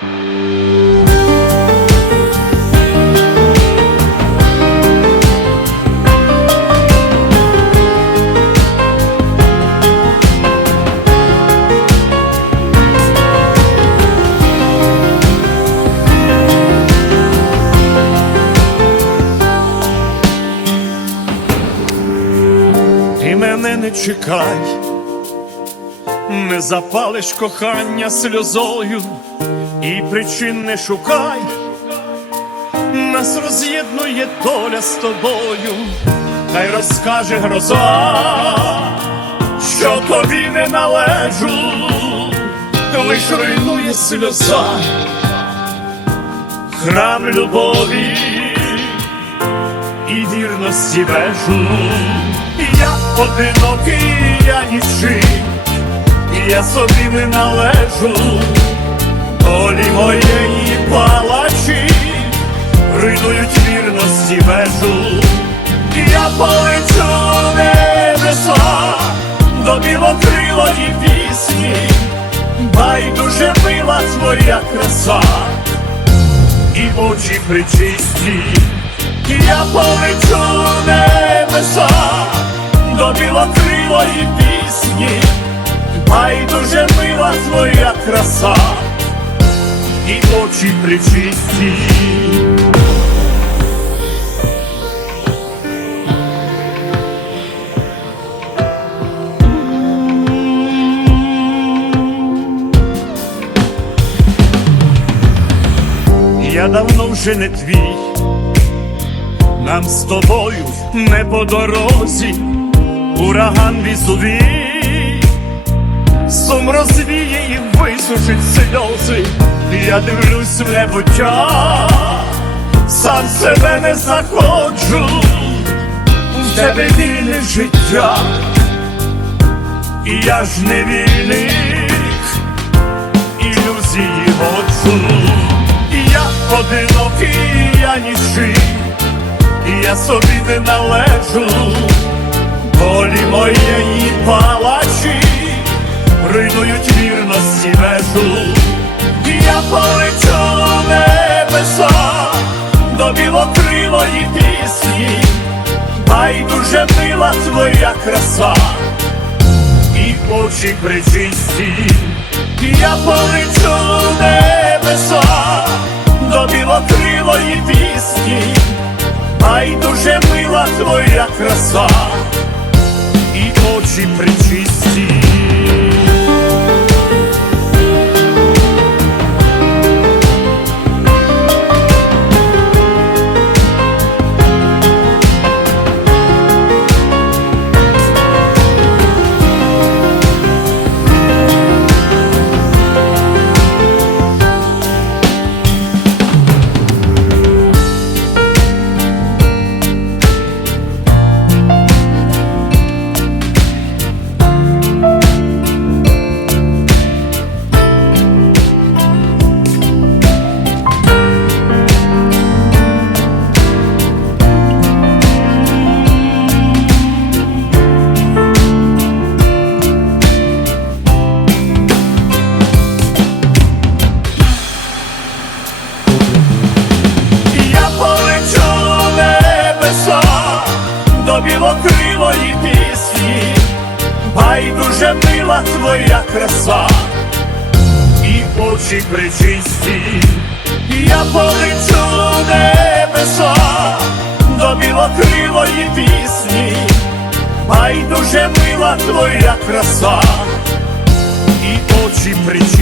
Ти мене не чекай, не запалиш кохання сльозою і причин не шукай, нас роз'єднує доля з тобою, хай розкаже гроза, що тобі не належу, лиш руйнує сльоза, храм любові і вірності вежу. Я одинокий, я нічий, я собі не належу, долі моєї палачі, руйнують вірності вежу. Я полечу небеса до білокрилої пісні, байдуже мила твоя краса і очі причисті. Я полечу небеса до білокрилої пісні, байдуже мила твоя краса і очі причисті. Я давно вже не твій, нам з тобою не по дорозі, ураган візовій, сум розвіє і висушить сльози, я дивлюсь в небуття, сам себе не знаходжу, в тебе вільне життя, і я ж не вільник, ілюзії годжу. Я одинокий, я нічий, я собі не належу, долі моєї палачі, руйнують вірності вежу. Я полечу небеса до білокрилої пісні, байдуже мила твоя краса і очі причисті. Я полечу небеса до білокрилої пісні, байдуже мила твоя краса байдуже мила твоя краса і очі причисті. Я полечу небеса до білокрилої пісні, байдуже мила твоя краса і очі причисті.